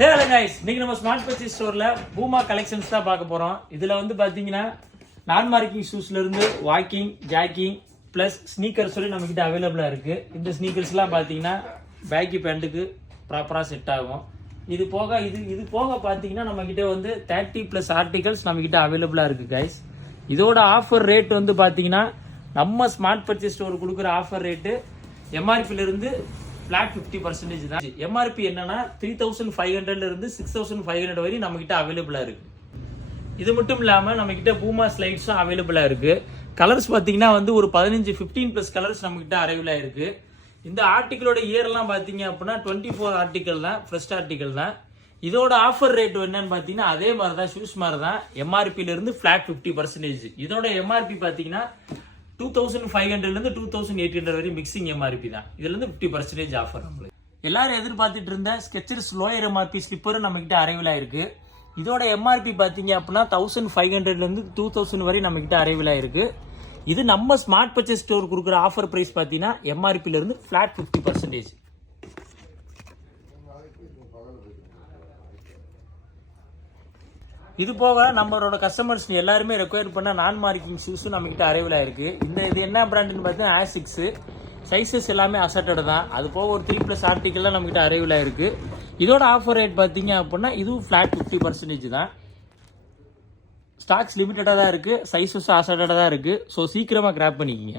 Hey hello guys, இன்னைக்கு நம்ம smart purchase ஸ்டோர்ல பூமா கலெக்ஷன்ஸ் தான் பார்க்க போறோம். இதுல வந்து பாத்தீங்கன்னா நான் மார்க்கிங் ஷூஸ்ல இருந்து வாக்கிங், ஜாக்கிங் பிளஸ் ஸ்னீக்கர்ஸ் சொல்லி நம்ம கிட்ட அவைலபிளா இருக்கு. இந்த ஸ்னீக்கர்ஸ் எல்லாம் பாத்தீங்கன்னா பேக்கி பேண்ட்டுக்கு ப்ராப்பரா செட் ஆகும். இது போக பாத்தீங்கன்னா நம்ம கிட்ட வந்து 30+ ஆர்டிகல்ஸ் நம்ம கிட்ட அவைலபிளா இருக்கு கைஸ். இதோட ஆஃபர் ரேட் வந்து பாத்தீங்கன்னா நம்ம ஸ்மார்ட் பர்ச்சேஸ் ஸ்டோர் கொடுக்குற ஆஃபர் ரேட்டு எம்ஆர்பில இருந்து ஃபிளாட் 50% தான். எம்ஆர்பி என்னன்னா 3500 இருந்து 6500 வரை நம்ம கிட்ட அவைலபிளா இருக்கு. இது மட்டும் இல்லாம நம்ம கிட்ட பூமா ஸ்லைட்ஸும் அவைலபிளா இருக்கு. கலர்ஸ் பாத்தீங்கன்னா வந்து ஒரு 15+ கலர்ஸ் நம்ம கிட்ட அவைலபிளா இருக்கு. இந்த ஆர்டிகளோட இயர் எல்லாம் பாத்தீங்க அப்படின்னா 24 ஆர்டிகல் தான், ஃபர்ஸ்ட் ஆர்டிகல் தான். இதோட ஆஃபர் ரேட் என்னன்னு பாத்தீங்கன்னா அதே மாதிரி தான், ஷூஸ் மாதிரி தான். எம்ஆர்பில இருந்து ஃபிளாட் 50%. இதோட எம்ஆர்பி பாத்தீங்கன்னா 2500 இருந்து 2800 வரை மிக்சிங் எம்ஆர்பி தான். இதுல இருந்து 50% ஆஃபர். நம்மளுக்கு எல்லாரும் எதிர்பார்த்துட்டு இருந்த ஸ்கெச்சர்ஸ் லோயர் எம்ஆர்பி ஸ்லிப்பர் நம்ம கிட்ட அரைவலா இருக்கு. இதோட எம்ஆர்பி பாத்தீங்க அப்படின்னா 1500 இருந்து 2000 வரை நம்ம கிட்ட அரைவலா இருக்கு. இது நம்ம ஸ்மார்ட் பர்ச்சேஸ் ஸ்டோர் கொடுக்குற ஆஃபர் பிரைஸ் பாத்தீங்கன்னா எம்ஆர்பில இருந்து ஃபிளாட் 50%. இது போக நம்மளோட கஸ்டமர்ஸ் எல்லாருமே ரெக்வயர் பண்ண நான் மார்க்கிங் ஷூஸும் நம்ம கிட்ட அரைவலா இருக்கு. இது என்ன பிராண்டுன்னு பார்த்தீங்கன்னா ஆசிக்ஸ். சைஸஸ் எல்லாமே அசட்டட் தான். அது போக ஒரு 3+ ஆர்டிகல்லாம் நம்ம கிட்ட அரைவலா இருக்கு. இதோட ஆஃபர் ரேட் பார்த்தீங்க அப்படின்னா இதுவும் ஃபிளாட் 50% தான். ஸ்டாக்ஸ் லிமிட்டடா தான் இருக்கு, சைஸஸ் அசட்டடா தான் இருக்கு. ஸோ சீக்கிரமா கிராப் பண்ணிக்கிங்க.